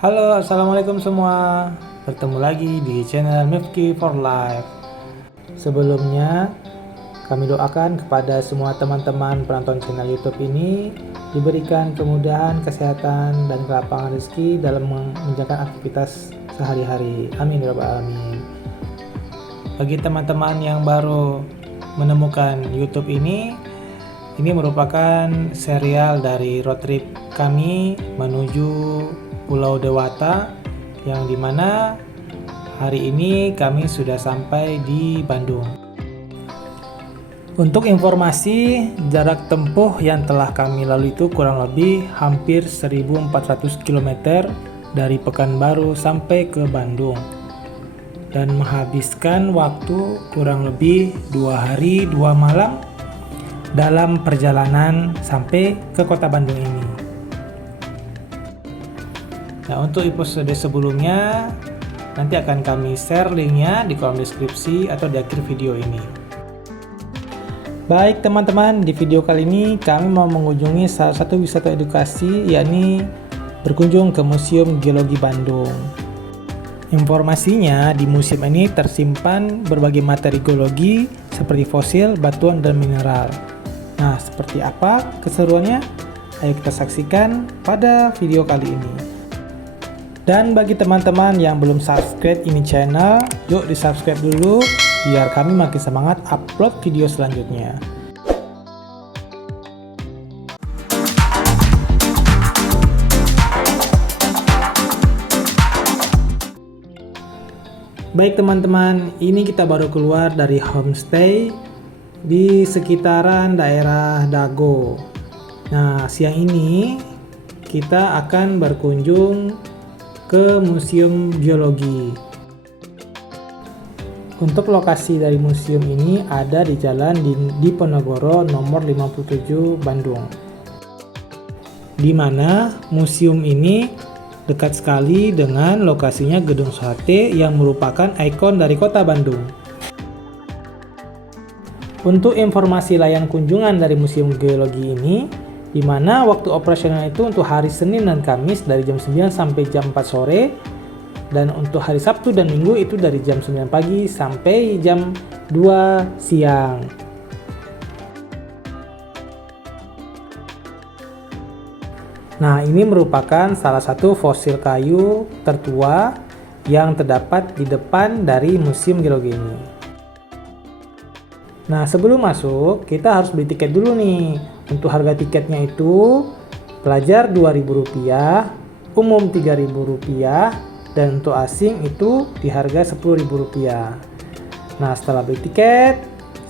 Halo, assalamualaikum semua. Bertemu lagi di channel Mifki for Life. Sebelumnya, kami doakan kepada semua teman-teman penonton channel YouTube ini diberikan kemudahan, kesehatan, dan kelapangan rezeki dalam menjalankan aktivitas sehari-hari. Amin ya rabbal alamin. Bagi teman-teman yang baru menemukan YouTube ini merupakan serial dari road trip kami menuju Pulau Dewata, yang dimana hari ini kami sudah sampai di Bandung. Untuk informasi, jarak tempuh yang telah kami lalui itu kurang lebih hampir 1400 km dari Pekanbaru sampai ke Bandung, dan menghabiskan waktu kurang lebih 2 hari 2 malam dalam perjalanan sampai ke kota Bandung ini. Nah, untuk episode sebelumnya nanti akan kami share linknya di kolom deskripsi atau di akhir video ini. Baik teman-teman, di video kali ini kami mau mengunjungi salah satu wisata edukasi, yakni berkunjung ke Museum Geologi Bandung. Informasinya, di museum ini tersimpan berbagai materi geologi seperti fosil, batuan, dan mineral. Nah, seperti apa keseruannya? Ayo kita saksikan pada video kali ini. Dan bagi teman-teman yang belum subscribe ini channel, yuk di subscribe dulu biar kami makin semangat upload video selanjutnya. Baik teman-teman, ini kita baru keluar dari homestay di sekitaran daerah Dago. Nah, siang ini kita akan berkunjung ke Museum Geologi. Untuk lokasi dari museum ini ada di Jalan Diponegoro nomor 57 Bandung, di mana museum ini dekat sekali dengan lokasinya Gedung Sate yang merupakan ikon dari kota Bandung. Untuk informasi layanan kunjungan dari Museum Geologi ini, di mana waktu operasional itu untuk hari Senin dan Kamis dari jam 9 sampai jam 4 sore, dan untuk hari Sabtu dan Minggu itu dari jam 9 pagi sampai jam 2 siang. Nah, ini merupakan salah satu fosil kayu tertua yang terdapat di depan dari Museum Geologi ini. Nah, sebelum masuk kita harus beli tiket dulu nih. Untuk harga tiketnya itu pelajar Rp2.000, umum Rp3.000, dan untuk asing itu di harga Rp10.000. Nah, setelah beli tiket,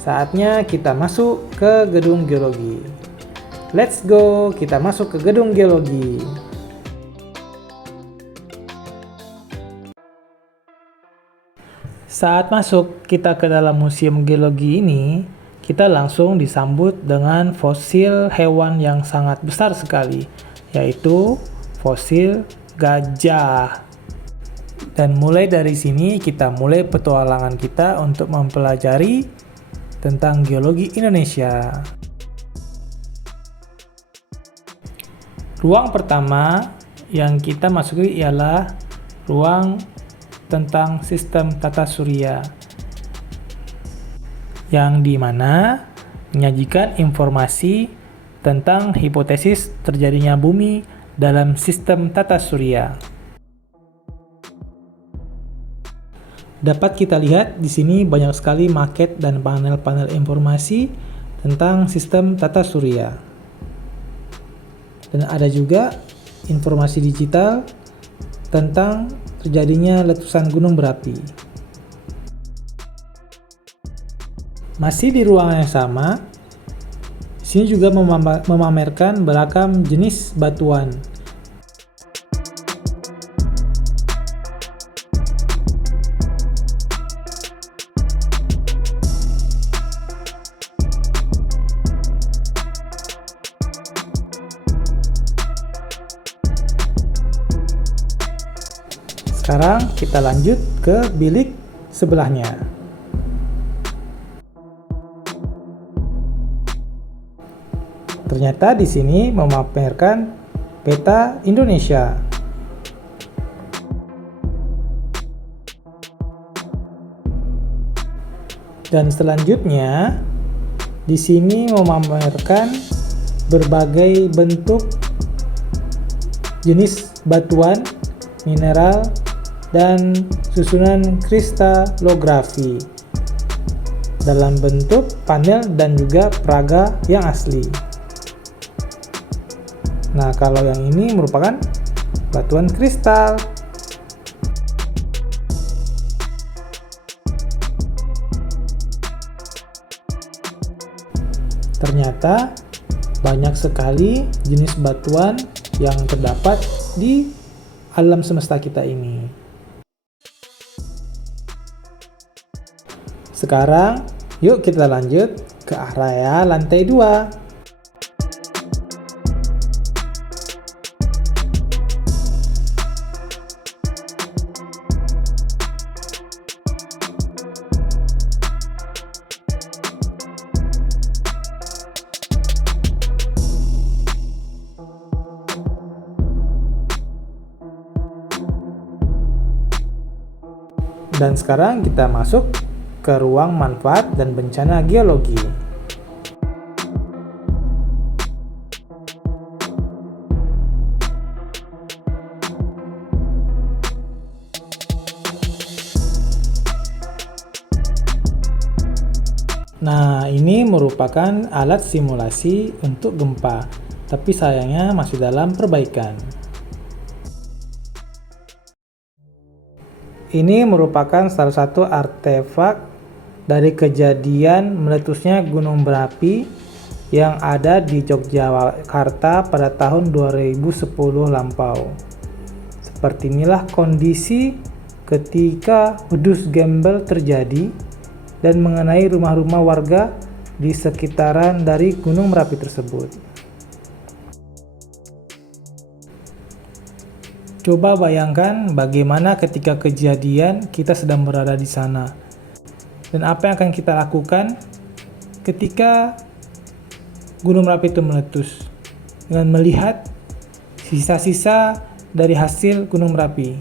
saatnya kita masuk ke Gedung Geologi. Let's go, kita masuk ke Gedung Geologi. Saat masuk kita ke dalam Museum Geologi ini, kita langsung disambut dengan fosil hewan yang sangat besar sekali, yaitu fosil gajah. Dan mulai dari sini kita mulai petualangan kita untuk mempelajari tentang geologi Indonesia. Ruang pertama yang kita masuki ialah ruang tentang sistem tata surya, yang dimana menyajikan informasi tentang hipotesis terjadinya bumi dalam sistem tata surya. Dapat kita lihat di sini banyak sekali maket dan panel-panel informasi tentang sistem tata surya. Dan ada juga informasi digital tentang terjadinya letusan gunung berapi. Masih di ruangan yang sama, di sini juga memamerkan beragam jenis batuan. Sekarang kita lanjut ke bilik sebelahnya. Ternyata di sini memamerkan peta Indonesia. Dan selanjutnya, di sini memamerkan berbagai bentuk jenis batuan, mineral, dan susunan kristalografi dalam bentuk panel dan juga peraga yang asli. Nah, kalau yang ini merupakan batuan kristal. Ternyata banyak sekali jenis batuan yang terdapat di alam semesta kita ini. Sekarang, yuk kita lanjut ke area lantai 2. Dan sekarang kita masuk ke ruang manfaat dan bencana geologi. Nah, ini merupakan alat simulasi untuk gempa, tapi sayangnya masih dalam perbaikan. Ini merupakan salah satu artefak dari kejadian meletusnya gunung berapi yang ada di Yogyakarta pada tahun 2010 lampau. Seperti inilah kondisi ketika wedus gembel terjadi dan mengenai rumah-rumah warga di sekitaran dari gunung Merapi tersebut. Coba bayangkan bagaimana ketika kejadian kita sedang berada di sana. Dan apa yang akan kita lakukan ketika gunung Merapi itu meletus dengan melihat sisa-sisa dari hasil gunung Merapi.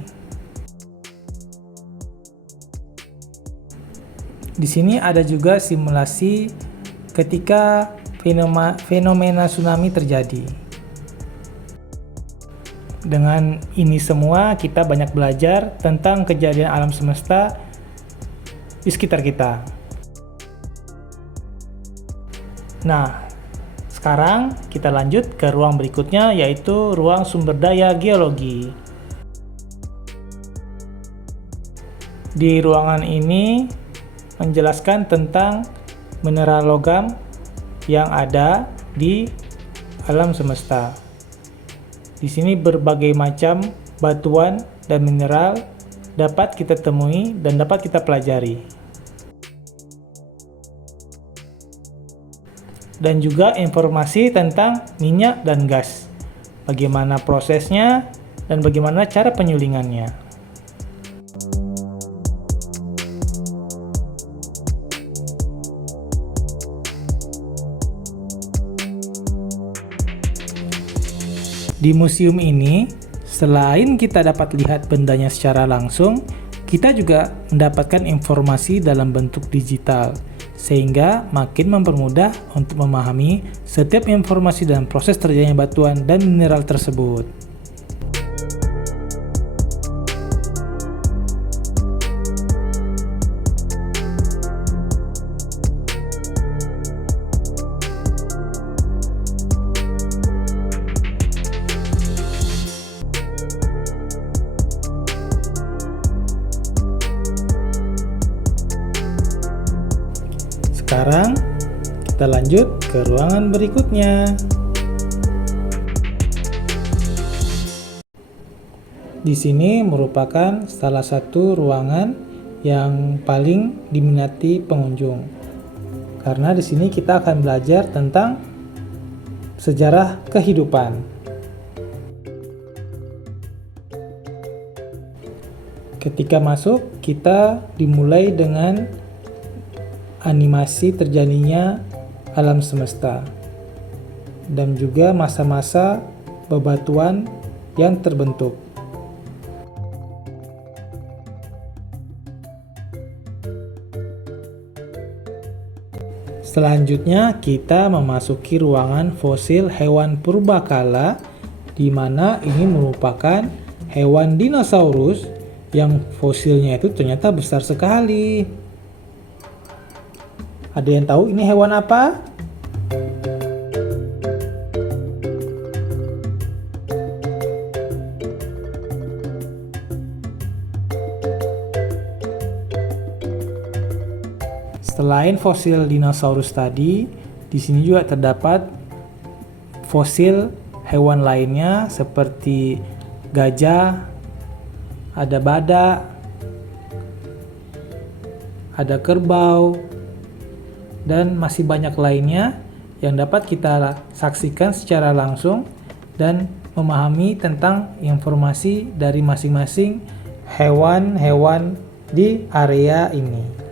Di sini ada juga simulasi ketika fenomena tsunami terjadi. Dengan ini semua kita banyak belajar tentang kejadian alam semesta di sekitar kita. Nah, sekarang kita lanjut ke ruang berikutnya, yaitu ruang sumber daya geologi. Di ruangan ini menjelaskan tentang mineral logam yang ada di alam semesta. Di sini berbagai macam batuan dan mineral dapat kita temui dan dapat kita pelajari. Dan juga informasi tentang minyak dan gas. Bagaimana prosesnya dan bagaimana cara penyulingannya. Di museum ini, selain kita dapat lihat bendanya secara langsung, kita juga mendapatkan informasi dalam bentuk digital, sehingga makin mempermudah untuk memahami setiap informasi dan proses terjadinya batuan dan mineral tersebut. Sekarang kita lanjut ke ruangan berikutnya. Di sini merupakan salah satu ruangan yang paling diminati pengunjung. Karena di sini kita akan belajar tentang sejarah kehidupan. Ketika masuk, kita dimulai dengan animasi terjadinya alam semesta dan juga masa-masa bebatuan yang terbentuk. Selanjutnya kita memasuki ruangan fosil hewan purbakala, di mana ini merupakan hewan dinosaurus yang fosilnya itu ternyata besar sekali. Ada yang tahu ini hewan apa? Selain fosil dinosaurus tadi, di sini juga terdapat fosil hewan lainnya seperti gajah, ada badak, ada kerbau, dan masih banyak lainnya yang dapat kita saksikan secara langsung dan memahami tentang informasi dari masing-masing hewan-hewan di area ini.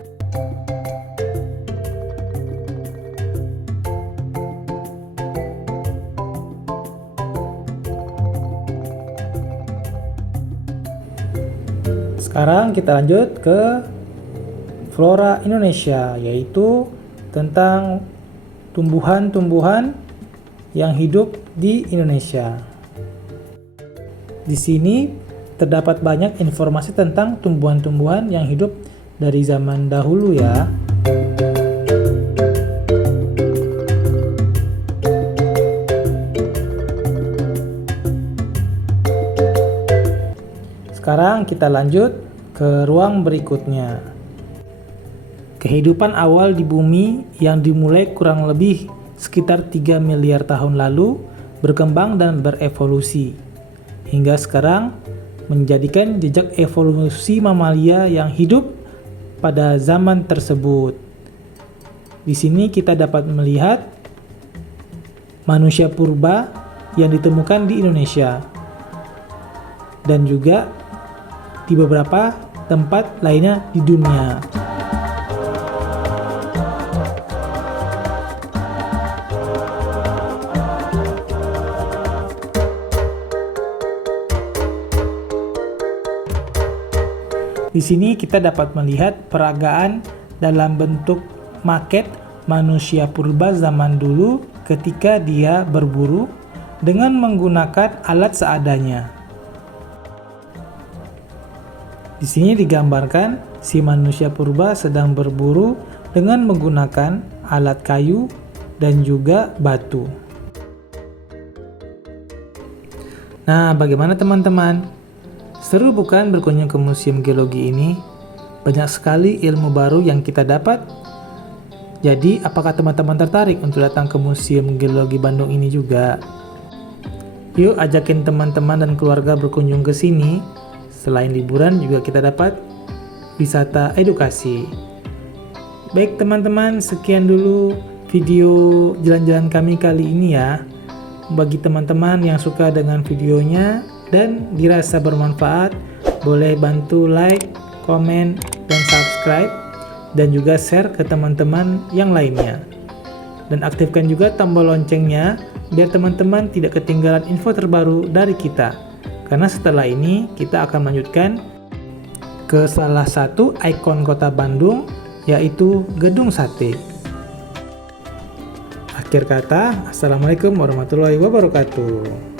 Sekarang kita lanjut ke flora Indonesia, yaitu tentang tumbuhan-tumbuhan yang hidup di Indonesia. Di sini terdapat banyak informasi tentang tumbuhan-tumbuhan yang hidup dari zaman dahulu ya. Sekarang kita lanjut ke ruang berikutnya. Kehidupan awal di bumi yang dimulai kurang lebih sekitar 3 miliar tahun lalu berkembang dan berevolusi hingga sekarang menjadikan jejak evolusi mamalia yang hidup pada zaman tersebut. Di sini kita dapat melihat manusia purba yang ditemukan di Indonesia dan juga di beberapa tempat lainnya di dunia. Di sini kita dapat melihat peragaan dalam bentuk maket manusia purba zaman dulu ketika dia berburu dengan menggunakan alat seadanya. Di sini digambarkan si manusia purba sedang berburu dengan menggunakan alat kayu dan juga batu. Nah, bagaimana teman-teman? Seru bukan berkunjung ke Museum Geologi ini? Banyak sekali ilmu baru yang kita dapat. Jadi, apakah teman-teman tertarik untuk datang ke Museum Geologi Bandung ini juga? Yuk ajakin teman-teman dan keluarga berkunjung ke sini. Selain liburan juga kita dapat wisata edukasi. Baik teman-teman, sekian dulu video jalan-jalan kami kali ini ya. Bagi teman-teman yang suka dengan videonya dan dirasa bermanfaat, boleh bantu like, komen, dan subscribe, dan juga share ke teman-teman yang lainnya. Dan aktifkan juga tombol loncengnya biar teman-teman tidak ketinggalan info terbaru dari kita. Karena setelah ini kita akan melanjutkan ke salah satu ikon kota Bandung, yaitu Gedung Sate. Akhir kata, Assalamualaikum warahmatullahi wabarakatuh.